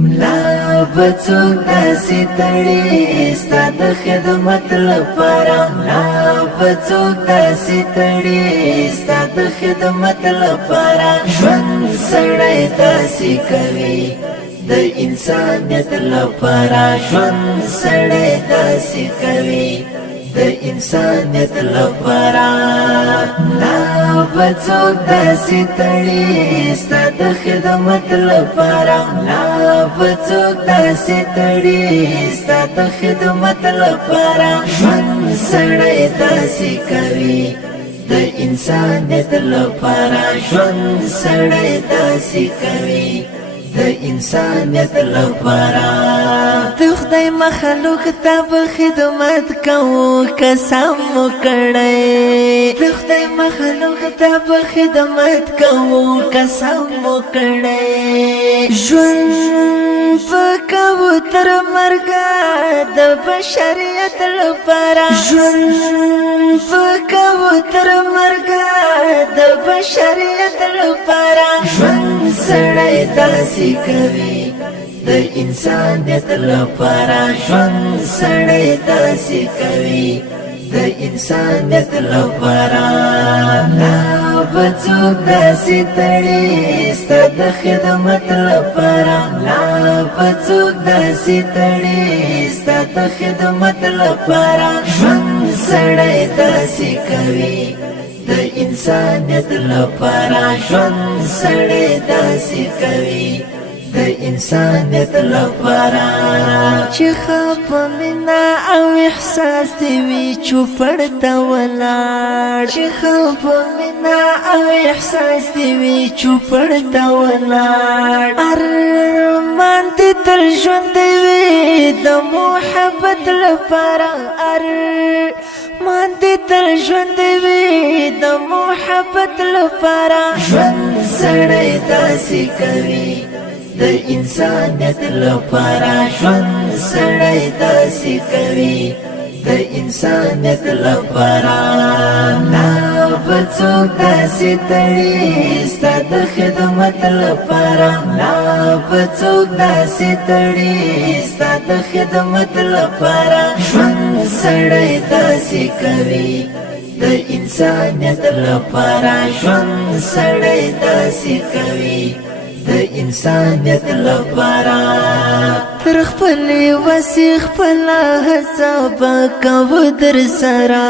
ملا بڅوک داسې تړي ستا د خدمت لپاره ملا بڅوک داسې تړي ستا د خدمت لپاره ژوند سړی داسې کوي د انسانیت لپاره ژوند سړی داسې کوي د انسانیت لپاره ملا بڅوک داسې تړي ستا د خدمت لپاره ملا بڅوک داسې تړي ستا د خدمت لپاره ژوند سړی داسې کوي د انسانیت لپاره ژوند سړی داسې کوي د انسانیت لپاره د خدای مخلوق ته به خدمت کوو قسم وکړی د خدای مخلوق ته به خدمت کوو قسم وکړی ژوند په کوو تر مرګه د بشریت لپاره ژوند په کوو تر مرګه د بشریت لپاره ژوند سړی داسې کوي د انسانیت لپاره ژوند سړی داسې کوي د انسانیت لپاره ملا بڅوک داسې تړي ستا د خدمت لپاره ملا بڅوک داسې تړي ستا د خدمت لپاره ژوند سړی داسې کوي د انسانیت لپاره ژوند سړی داسې کوي د انسانیت لپاره چې خپه مینه او احساس دی وي چوپړ ته ولاړ چې خپه مینه او احساس دی وي چوپړ ته ولاړ ارمان دې تل ژوندی وي د محبت لپاره ارمان دې تل ژوندی وي د محبت لپاره ژوند سړی داسې کوي د انسانیت لپاره ژوند سړی داسې کوي د انسانیت لپاره ملا بڅوک داسې تړي ستا د خدمت لپاره ملا بڅوک داسې تړي ستا د خدمت لپاره ژوند سړی داسې کوي د انسانیت لپاره ژوند سړی داسې کوي د انسانیت لپاره تر خپلې وسې خپله هڅه به کوو در سره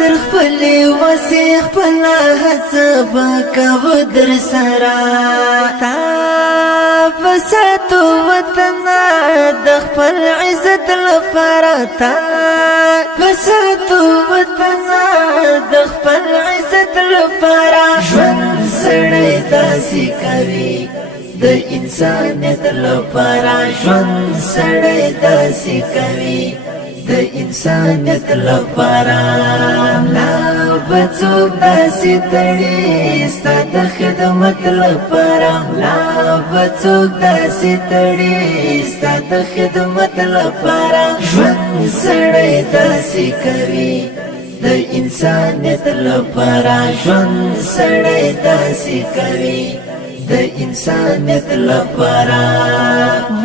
تر خپلې وسې خپله هڅه به کوو در سره تا به ساتو وطنه د خپل عزت لپاره تا به ساتو وطنه د خپل عزت لپاره ژوند سړی داسې کوي د انسانیت لپاره ژوند سړی داسې کوي د انسانیت لپاره ملا بڅوک داسې تړي ستا د خدمت لپاره ملا بڅوک داسې تړي ستا د خدمت لپاره ژوند سړی داسې کوي د انسانیت لپاره ژوند سړی داسې کوي د انسانیت لپاره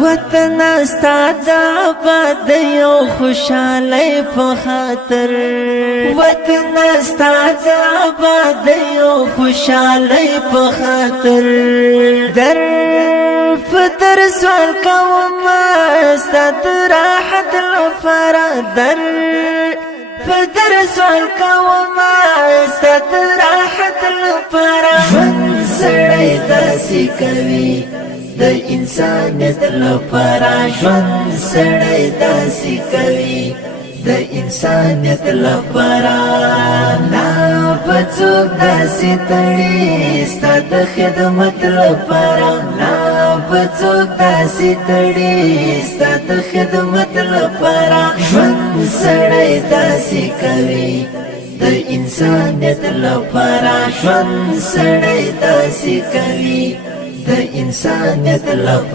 وطن ستا د آبادیو خوشحالۍ په خاطر وطن ستا د آبادیو خوشحالۍ په خاطر در پتر سوال کوم ستا د راحت لپاره در پتر سوال کوم ستا د راحت لپاره ژوند سړی داسې کوي د انسانیت لپاره ژوند سړی داسې کوي د انسانیت لپاره ملا بڅوک داسې تړي ستا د خدمت لپاره ملا بڅوک داسې تړي ستا د خدمت لپاره ژوند سړی داسې کوي د انسانیت لپاره ژوند سړی داسې کوي د انسانیت لپاره